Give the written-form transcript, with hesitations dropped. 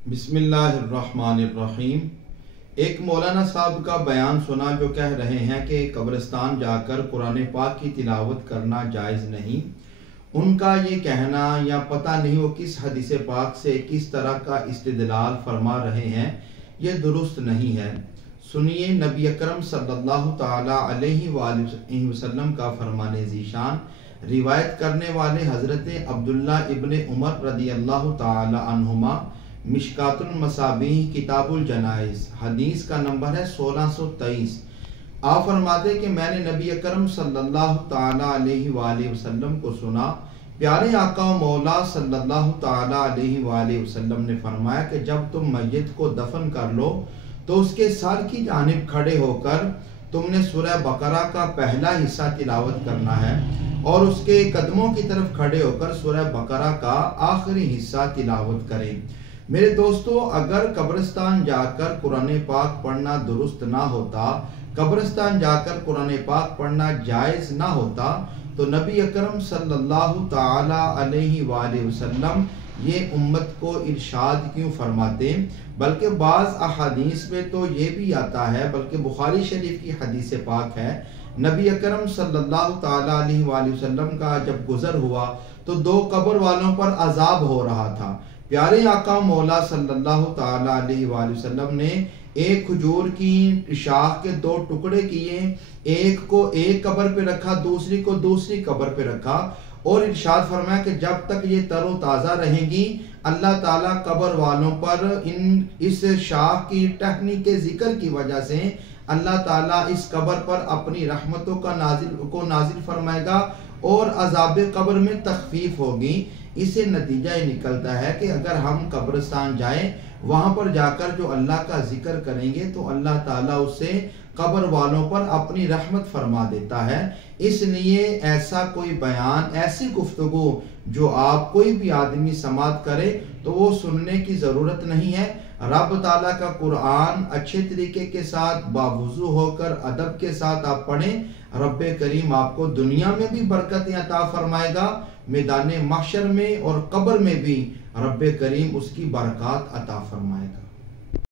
बिस्मिल्लाहिर्रहमानिर्रहीम। एक मौलाना साहब का बयान सुना जो कह रहे हैं कि कब्रिस्तान जाकर कुरान पाक की तिलावत करना जायज़ नहीं। उनका ये कहना या पता नहीं वो किस हदीस पाक से किस तरह का इस्तिदलाल फरमा रहे हैं, ये दुरुस्त नहीं है। सुनिए नबी अकरम सल्लल्लाहु ताला अलैहि वसल्लम का फरमाने ज़ीशान। रिवायत करने वाले हज़रत अब्दुल्ला इब्ने उमर रदी अल्लाह ताला अन्हुमा, मिशकातुल मसाबीह किताबुल जनाइज़, हदीस का नंबर है 1623। आप फरमाते कि मैंने नबी अकरम सल्लल्लाहु ताला अलैहि वसल्लम को सुना। प्यारे आका मौला सल्लल्लाहु ताला अलैहि वसल्लम ने फरमाया कि जब तुम मैयत को दफन कर लो तो उसके सर की जानिब खड़े होकर तुमने सूरह बकरा का पहला हिस्सा तिलावत करना है और उसके कदमों की तरफ खड़े होकर सूरह बकरा का आखिरी हिस्सा तिलावत करें। मेरे दोस्तों, अगर कब्रिस्तान जाकर कुरान पाक पढ़ना दुरुस्त ना होता, कब्रिस्तान जाकर कुरान पाक पढ़ना जायज़ ना होता, तो नबी अकरम सल्लल्लाहु ताला अलैहि वसल्लम ये उम्मत को इरशाद क्यों फरमाते। बल्कि बाज़ अहादीस में तो ये भी आता है, बल्कि बुखारी शरीफ की हदीस पाक है, नबी अकरम सल्लल्लाहु ताला अलैहि वसल्लम का जब गुज़र हुआ तो दो कब्र वालों पर अजाब हो रहा था। प्यारे आका मौला सल्लल्लाहु ताला अलैहि वसल्लम ने एक खजूर की शाख के दो टुकड़े किए, एक को एक कब्र पे रखा, दूसरी को दूसरी कब्र पे रखा और इरशाद फरमाया कि जब तक ये तरो ताज़ा रहेंगी अल्लाह ताला कब्र वालों पर इस शाख की टहनी के जिक्र की वजह से अल्लाह ताला इस कब्र पर अपनी रहमतों का नाजिल फरमाएगा और अजाब कब्र में तखफीफ होगी। इससे नतीजा ये निकलता है कि अगर हम कब्रिस्तान जाएं, वहाँ पर जाकर जो अल्लाह का जिक्र करेंगे तो अल्लाह ताला उससे कब्र वालों पर अपनी रहमत फरमा देता है। इसलिए ऐसा कोई बयान, ऐसी गुफ्तगू जो आप कोई भी आदमी समात करे तो वो सुनने की ज़रूरत नहीं है। रब ताला का कुरान अच्छे तरीके के साथ बावुज़ू होकर अदब के साथ आप पढ़ें, रब करीम आपको दुनिया में भी बरकत अता फरमाएगा, मैदान महशर में और कब्र में भी रब करीम उसकी बरकत अता फरमाएगा।